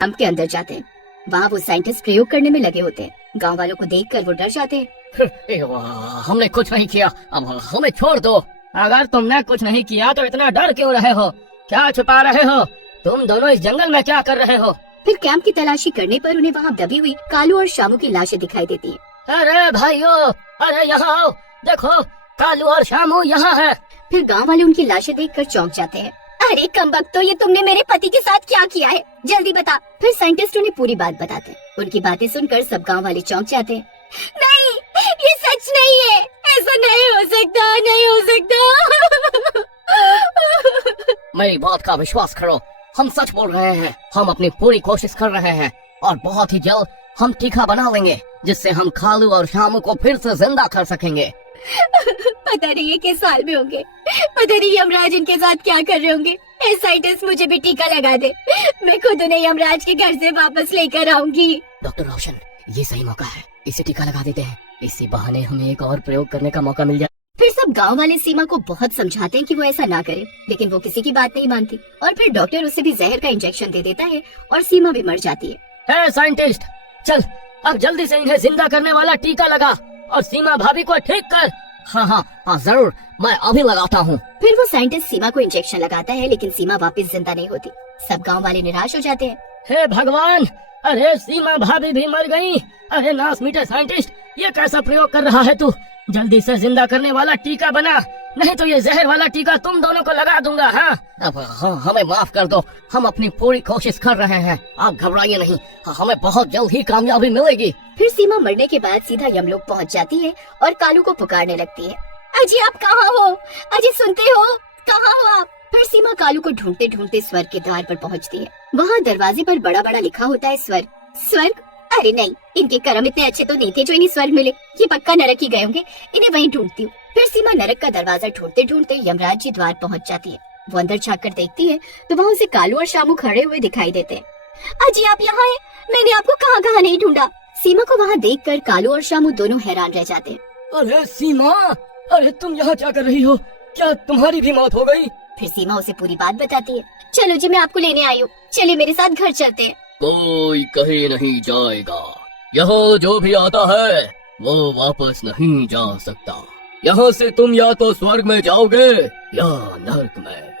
Camp के अंदर जाते हैं। वहाँ वो साइंटिस्ट प्रयोग करने में लगे होते हैं। गांव वालों को देखकर वो डर जाते हैं। हमने कुछ नहीं किया, अब हमें छोड़ दो। अगर तुमने कुछ नहीं किया तो इतना डर क्यों रहे हो? क्या छुपा रहे हो? तुम दोनों इस जंगल में क्या कर रहे हो? फिर कैंप की तलाशी करने पर उन्हें वहाँ दबी हुई कालू और शामू की लाशें दिखाई देती है। अरे भाइयों, अरे यहाँ आओ, देखो कालू और शामू यहाँ है। फिर गांव वाले उनकी लाशें देखकर चौंक जाते हैं। अरे कमबख्तो, ये तुमने मेरे पति के साथ क्या किया है? जल्दी बता। फिर साइंटिस्ट उन्हें पूरी बात बताते हैं। उनकी बातें सुनकर सब गांव वाले चौंक जाते हैं। नहीं, ये सच नहीं है, ऐसा नहीं हो सकता, नहीं हो सकता। मेरी बात का विश्वास करो, हम सच बोल रहे हैं। हम अपनी पूरी कोशिश कर रहे हैं और बहुत ही जल्द हम टीका बना लेंगे जिससे हम कालू और शामू को फिर से जिंदा कर सकेंगे। पता नहीं ये किस साल में होंगे, पता नहीं यमराज इनके साथ क्या कर रहे होंगे। ए साइंटिस्ट, मुझे भी टीका लगा दे, मैं खुद उन्हें यमराज के घर से वापस लेकर आऊंगी। डॉक्टर रोशन, ये सही मौका है, इसे टीका लगा देते हैं। इसी बहाने हमें एक और प्रयोग करने का मौका मिल जाए। फिर सब गांव वाले सीमा को बहुत समझाते हैं कि वो ऐसा ना करे, लेकिन वो किसी की बात नहीं मानती और फिर डॉक्टर उसे भी जहर का इंजेक्शन दे देता है और सीमा भी मर जाती है। हे साइंटिस्ट, चल अब जल्दी से इन्हें जिंदा करने वाला टीका लगा और सीमा भाभी को ठीक कर। हाँ जरूर, मैं अभी लगाता हूँ। फिर वो साइंटिस्ट सीमा को इंजेक्शन लगाता है, लेकिन सीमा वापस जिंदा नहीं होती। सब गांव वाले निराश हो जाते हैं। हे भगवान, अरे सीमा भाभी भी मर गई। अरे नास मीटर साइंटिस्ट, ये कैसा प्रयोग कर रहा है तू? जल्दी से जिंदा करने वाला टीका बना, नहीं तो ये जहर वाला टीका तुम दोनों को लगा दूंगा। अब हमें माफ कर दो, हम अपनी पूरी कोशिश कर रहे हैं, आप घबराइए नहीं, हमें बहुत जल्द ही कामयाबी मिलेगी। फिर सीमा मरने के बाद सीधा यमलोक पहुंच जाती है और कालू को पुकारने लगती है। अजी आप कहाँ हो? अजी सुनते हो? कहाँ हो आप? फिर सीमा कालू को ढूंढते ढूंढते स्वर्ग के द्वार पर पहुंचती है। वहाँ दरवाजे पर बड़ा बड़ा लिखा होता है स्वर्ग। स्वर्ग? अरे नहीं, इनके कर्म इतने अच्छे तो नहीं थे जो इन्हें स्वर्ग मिले। ये पक्का नरक ही गए होंगे, इन्हें वहीं ढूंढती हूँ। फिर सीमा नरक का दरवाजा ढूंढते ढूंढते यमराज जी द्वार पहुंच जाती है। वो अंदर झाँक कर देखती है तो वहाँ उसे कालू और शामू खड़े हुए दिखाई देते हैं। अजी आप यहाँ हैं? मैंने आपको कहाँ कहाँ नहीं ढूंढा। सीमा को वहाँ देखकर कालू और शामू दोनों हैरान रह जाते हैं। अरे सीमा, अरे तुम यहाँ क्या कर रही हो? क्या तुम्हारी भी मौत हो गई? फिर सीमा उसे पूरी बात बताती है। चलो जी, मैं आपको लेने आई हूँ, चलिए मेरे साथ घर चलते हैं। कोई कहीं नहीं जाएगा, यहाँ जो भी आता है वो वापस नहीं जा सकता। यहाँ से तुम या तो स्वर्ग में जाओगे या नरक में।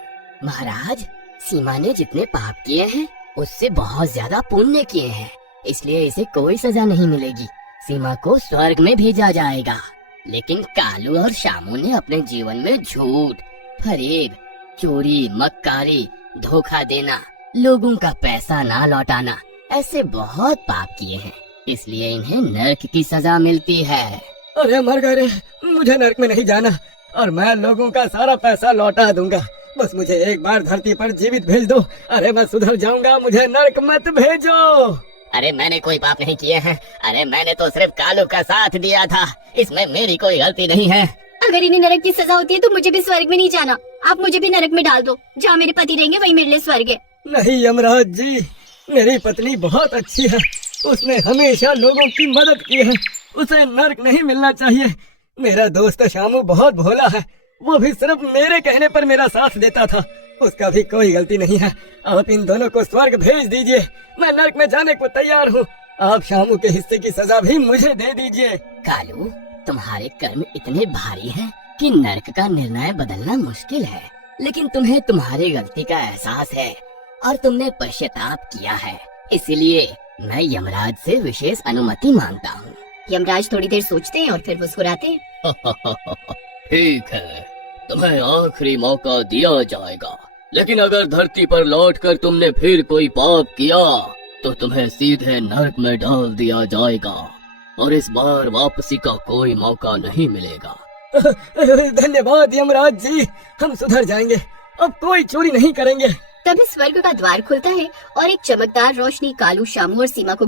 महाराज, सीमा ने जितने पाप किए हैं उससे बहुत ज्यादा पुण्य किए हैं, इसलिए इसे कोई सजा नहीं मिलेगी। सीमा को स्वर्ग में भेजा जाएगा, लेकिन कालू और शामू ने अपने जीवन में झूठ, फरेब, चोरी, मक्कारी, धोखा देना, लोगों का पैसा ना लौटाना, ऐसे बहुत पाप किए हैं, इसलिए इन्हें नरक की सजा मिलती है। अरे मर गए रे, मुझे नरक में नहीं जाना और मैं लोगों का सारा पैसा लौटा दूंगा। बस मुझे एक बार धरती पर जीवित भेज दो। अरे मैं सुधर जाऊंगा, मुझे नरक मत भेजो। अरे मैंने कोई पाप नहीं किए हैं, अरे मैंने तो सिर्फ कालू का साथ दिया था, इसमें मेरी कोई गलती नहीं है। अगर इन्हें नरक की सजा होती है तो मुझे भी स्वर्ग में नहीं जाना, आप मुझे भी नरक में डाल दो। जहाँ मेरे पति रहेंगे वही मेरे लिए स्वर्ग है। नहीं यमराज जी, मेरी पत्नी बहुत अच्छी है, उसने हमेशा लोगों की मदद की है, उसे नरक नहीं मिलना चाहिए। मेरा दोस्त शामू बहुत भोला है, वो भी सिर्फ मेरे कहने पर मेरा साथ देता था, उसका भी कोई गलती नहीं है। आप इन दोनों को स्वर्ग भेज दीजिए, मैं नरक में जाने को तैयार हूँ। आप शामू के हिस्से की सजा भी मुझे दे दीजिए। कालू, तुम्हारे कर्म इतने भारी हैं कि नरक का निर्णय बदलना मुश्किल है, लेकिन तुम्हें तुम्हारी गलती का एहसास है और तुमने पश्चाताप किया है, इसलिए मैं यमराज से विशेष अनुमति मांगता हूँ। यमराज थोड़ी देर सोचते हैं और फिर मुस्कुराते हैं। ठीक है, तुम्हें आखिरी मौका दिया जाएगा, लेकिन अगर धरती पर लौटकर तुमने फिर कोई पाप किया तो तुम्हें सीधे नरक में डाल दिया जाएगा और इस बार वापसी का कोई मौका नहीं मिलेगा। धन्यवाद यमराज जी, हम सुधर जाएंगे, अब कोई चोरी नहीं करेंगे। तभी स्वर्ग का द्वार खुलता है और एक चमकदार रोशनी कालू, शामू और सीमा को